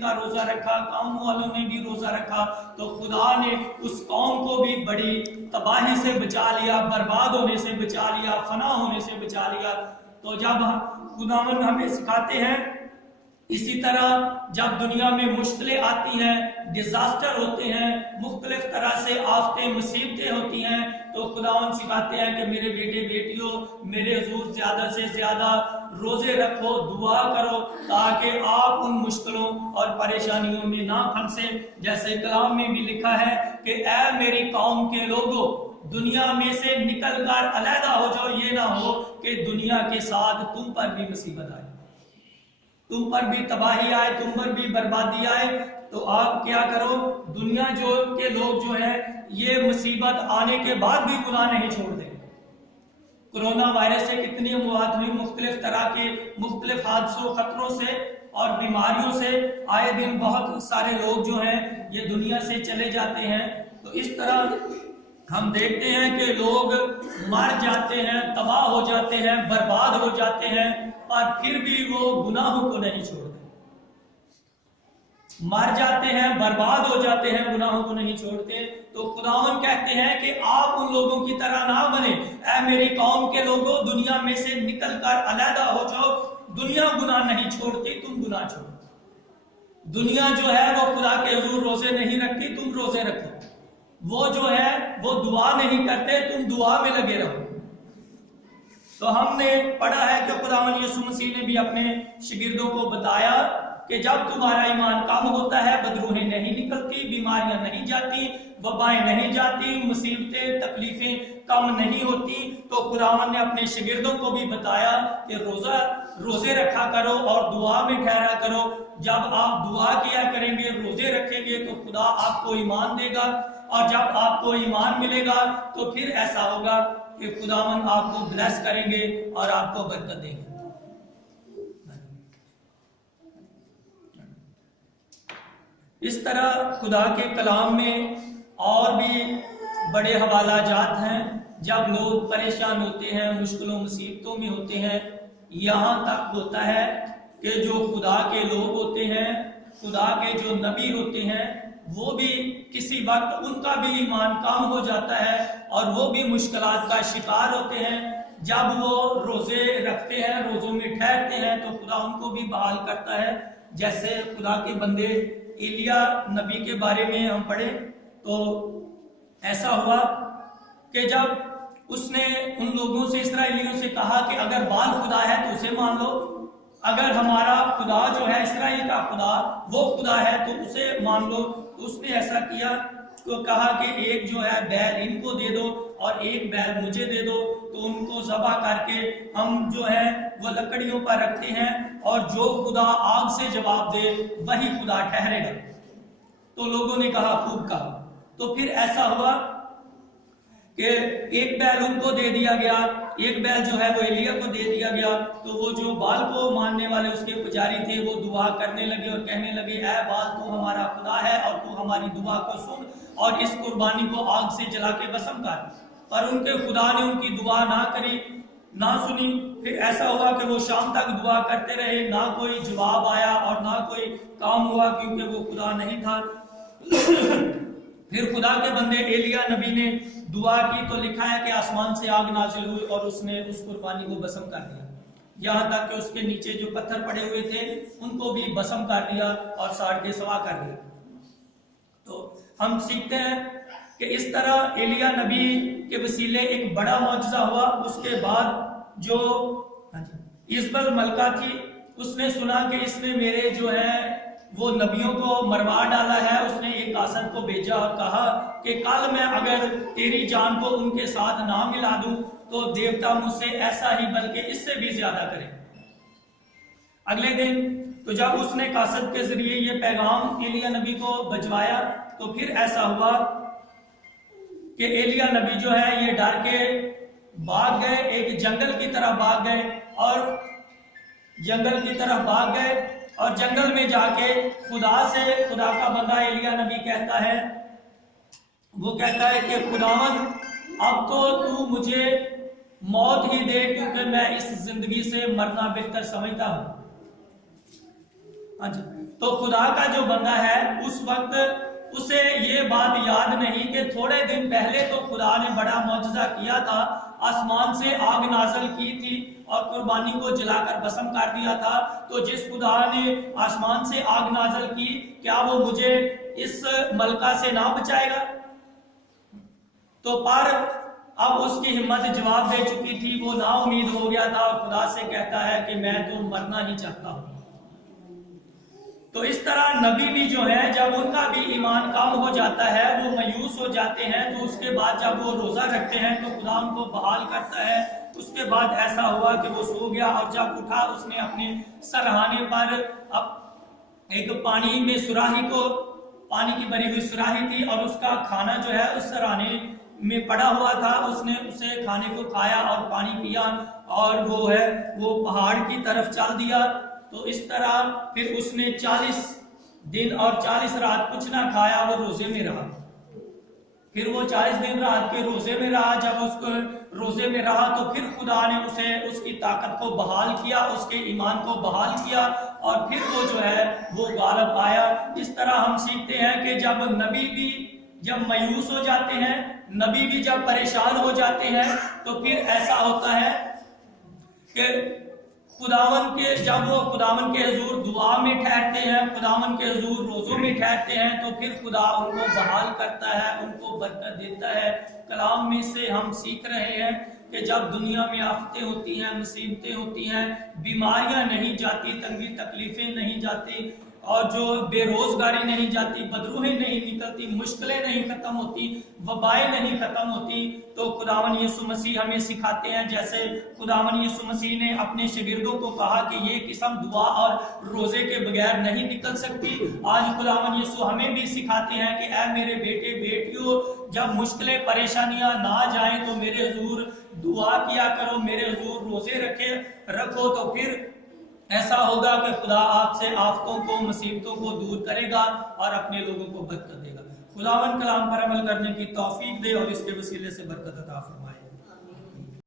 کا روزہ رکھا، قوم والوں نے بھی روزہ رکھا، تو خدا نے اس قوم کو بھی بڑی تباہی سے بچا لیا، برباد ہونے سے بچا لیا، فنا ہونے سے بچا لیا۔ تو جب خداوند ہمیں سکھاتے ہیں، اسی طرح جب دنیا میں مشکلیں آتی ہیں، ڈیزاسٹر ہوتے ہیں، مختلف طرح سے آفتیں مصیبتیں ہوتی ہیں، تو خداوند سکھاتے ہیں کہ میرے بیٹے بیٹیوں، میرے حضور زیادہ سے زیادہ روزے رکھو، دعا کرو، تاکہ آپ ان مشکلوں اور پریشانیوں میں نہ پھنسے۔ جیسے کلام میں بھی لکھا ہے کہ اے میری قوم کے لوگوں، دنیا میں سے نکل کر علیحدہ ہو جاؤ، یہ نہ ہو کہ دنیا کے ساتھ تم پر بھی مصیبت آئے، تم پر بھی تباہی آئے، تم پر بھی بربادی آئے۔ تو آپ کیا کرو، دنیا کے لوگ جو ہیں یہ مصیبت آنے کے بعد بھی گناہ نہیں چھوڑ دیں۔ کرونا وائرس سے کتنی اموات ہوئی، مختلف طرح کے مختلف حادثوں، خطروں سے اور بیماریوں سے آئے دن بہت سارے لوگ جو ہیں یہ دنیا سے چلے جاتے ہیں۔ تو اس طرح ہم دیکھتے ہیں کہ لوگ مر جاتے ہیں، تباہ ہو جاتے ہیں، برباد ہو جاتے ہیں، اور پھر بھی وہ گناہوں کو نہیں چھوڑتے۔ مر جاتے ہیں، برباد ہو جاتے ہیں، گناہوں کو نہیں چھوڑتے۔ تو خداوند کہتے ہیں کہ آپ ان لوگوں کی طرح نہ بنیں، اے میری قوم کے لوگوں، دنیا میں سے نکل کر علیحدہ ہو جاؤ۔ دنیا گناہ نہیں چھوڑتی، تم گناہ چھوڑو۔ دنیا جو ہے وہ خدا کے حضور روزے نہیں رکھتی، تم روزے رکھو۔ وہ جو ہے وہ دعا نہیں کرتے، تم دعا میں لگے رہو۔ تو ہم نے پڑھا ہے کہ خداوند یسوع مسیح نے بھی اپنے شاگردوں کو بتایا کہ جب تمہارا ایمان کم ہوتا ہے، بدروہیں نہیں نکلتی، بیماریاں نہیں جاتی، وبائیں نہیں جاتی، مصیبتیں تکلیفیں کم نہیں ہوتی، تو خداوند نے اپنے شاگردوں کو بھی بتایا کہ روزے رکھا کرو اور دعا میں ٹھہرا کرو۔ جب آپ دعا کیا کریں گے، روزے رکھیں گے، تو خدا آپ کو ایمان دے گا، اور جب آپ کو ایمان ملے گا تو پھر ایسا ہوگا کہ خداوند آپ کو بلیس کریں گے اور آپ کو برکت دیں گے۔ اس طرح خدا کے کلام میں اور بھی بڑے حوالہ جات ہیں۔ جب لوگ پریشان ہوتے ہیں، مشکلوں مصیبتوں میں ہوتے ہیں، یہاں تک ہوتا ہے کہ جو خدا کے لوگ ہوتے ہیں، خدا کے جو نبی ہوتے ہیں، وہ بھی کسی وقت ان کا بھی ایمان کم ہو جاتا ہے اور وہ بھی مشکلات کا شکار ہوتے ہیں۔ جب وہ روزے رکھتے ہیں، روزوں میں ٹھہرتے ہیں، تو خدا ان کو بھی بحال کرتا ہے۔ جیسے خدا کے بندے ایلیا نبی کے بارے میں ہم پڑھیں تو ایسا ہوا کہ جب اس نے ان لوگوں سے، اسرائیلیوں سے کہا کہ اگر بال خدا ہے تو اسے مان لو، اگر ہمارا خدا جو ہے اسرائیل کا خدا وہ خدا ہے تو اسے مان لو۔ تو اس نے ایسا کیا، تو کہا کہ ایک جو ہے بیل ان کو دے دو اور ایک بیل مجھے دے دو، تو ان کو ذبح کر کے ہم جو ہے وہ لکڑیوں پر رکھتے ہیں، اور جو خدا آگ سے جواب دے وہی خدا ٹھہرے گا۔ تو لوگوں نے کہا خوب کہا۔ تو پھر ایسا ہوا کہ ایک بیل ان کو دے دیا گیا، ایک بیل جو ہے وہ ایلیا کو دے دیا گیا۔ تو وہ جو بال کو ماننے والے اس کے پجاری تھے، وہ دعا کرنے لگے اور کہنے لگے، اے بال تو ہمارا خدا ہے اور تو ہماری دعا کو سن اور اس قربانی کو آگ سے جلا کے بسم کر۔ پر ان کے خدا نے ان کی دعا نہ کری، نہ سنی۔ پھر ایسا ہوا کہ وہ شام تک دعا کرتے رہے، نہ کوئی جواب آیا اور نہ کوئی کام ہوا، کیونکہ وہ خدا نہیں تھا۔ پھر خدا کے بندے ایلیا نبی نے دعا کی تو لکھا ہے کہ آسمان سے آگ نازل ہوئی اور اس نے اس قربانی کو بسم کر دیا، یہاں تک کہ اس کے نیچے جو پتھر پڑے ہوئے تھے ان کو بھی بسم کر دیا اور ساڑ کے سوا کر دیا۔ تو ہم سیکھتے ہیں کہ اس طرح ایلیا نبی کے وسیلے ایک بڑا معجزہ ہوا۔ اس کے بعد جو ایزبل ملکہ تھی، اس نے سنا کہ اس نے میرے جو ہے وہ نبیوں کو مروا ڈالا ہے۔ اس نے ایک قاصد کو بھیجا اور کہا کہ کل میں اگر تیری جان کو ان کے ساتھ نہ ملا دوں تو دیوتا مجھ سے ایسا ہی بلکہ اس سے بھی زیادہ کرے۔ اگلے دن تو جب اس نے قاصد کے ذریعے یہ پیغام ایلیا نبی کو بھجوایا، تو پھر ایسا ہوا کہ ایلیا نبی جو ہے یہ ڈر کے بھاگ گئے، ایک جنگل کی طرف بھاگ گئے، اور جنگل کی طرف بھاگ گئے اور جنگل میں جا کے خدا کا بندہ ایلیا نبی کہتا ہے، وہ کہتا ہے کہ خداوند اب تو مجھے موت ہی دے، کیونکہ میں اس زندگی سے مرنا بہتر سمجھتا ہوں۔ تو خدا کا جو بندہ ہے اس وقت اسے یہ بات یاد نہیں کہ تھوڑے دن پہلے تو خدا نے بڑا معجزہ کیا تھا، آسمان سے آگ نازل کی تھی اور قربانی کو جلا کر بسم کر دیا تھا۔ تو جس خدا نے آسمان سے آگ نازل کی، کیا وہ مجھے اس ملکہ سے نہ بچائے گا؟ تو پر اب اس کی ہمت جواب دے چکی تھی، وہ نا امید ہو گیا تھا اور خدا سے کہتا ہے کہ میں تو مرنا ہی چاہتا ہوں۔ تو اس طرح نبی بھی جو ہے جب ان کا بھی ایمان کم ہو جاتا ہے، وہ مایوس ہو جاتے ہیں، تو اس کے بعد جب وہ روزہ رکھتے ہیں تو خدا ان کو بحال کرتا ہے۔ اس کے بعد ایسا ہوا کہ وہ سو گیا اور جب اٹھا اس نے اپنے سرہانے پر ایک پانی میں سراہی کو، پانی کی بھری ہوئی سراہی تھی اور اس کا کھانا جو ہے اس سرہانے میں پڑا ہوا تھا، اس نے اسے کھانے کو کھایا اور پانی پیا اور وہ پہاڑ کی طرف چل دیا۔ تو اس طرح پھر اس نے 40 دن اور 40 رات کچھ نہ کھایا، وہ روزے میں رہا۔ پھر وہ 40 دن رات کے روزے میں رہا۔ جب اس کو روزے میں رہا تو پھر خدا نے اسے اس کی طاقت کو بحال کیا، اس کے ایمان کو بحال کیا اور پھر وہ جو ہے وہ غالب آیا۔ اس طرح ہم سیکھتے ہیں کہ جب نبی بھی جب مایوس ہو جاتے ہیں، نبی بھی جب پریشان ہو جاتے ہیں، تو پھر ایسا ہوتا ہے کہ خداوند کے جب وہ خداوند کے حضور دعا میں ٹھہرتے ہیں، خداوند کے حضور روزوں میں ٹھہرتے ہیں، تو پھر خدا ان کو بحال کرتا ہے، ان کو برکت دیتا ہے۔ کلام میں سے ہم سیکھ رہے ہیں کہ جب دنیا میں آفتیں ہوتی ہیں، مصیبتیں ہوتی ہیں، بیماریاں نہیں جاتی، تنگی تکلیفیں نہیں جاتی اور جو بے روزگاری نہیں جاتی، بدروہیں نہیں نکلتی، مشکلیں نہیں ختم ہوتی، وبائیں نہیں ختم ہوتی، تو خداوند یسوع مسیح ہمیں سکھاتے ہیں، جیسے خداوند یسوع مسیح نے اپنے شاگردوں کو کہا کہ یہ قسم دعا اور روزے کے بغیر نہیں نکل سکتی۔ آج خداوند یسوع ہمیں بھی سکھاتے ہیں کہ اے میرے بیٹے بیٹیوں، جب مشکلیں پریشانیاں نہ جائیں تو میرے حضور دعا کیا کرو، میرے حضور روزے رکھو، تو پھر ایسا ہوگا کہ خدا آپ سے آفتوں کو، مصیبتوں کو دور کرے گا اور اپنے لوگوں کو برکت دے گا۔ خداوند کلام پر عمل کرنے کی توفیق دے اور اس کے وسیلے سے برکت عطا فرمائے۔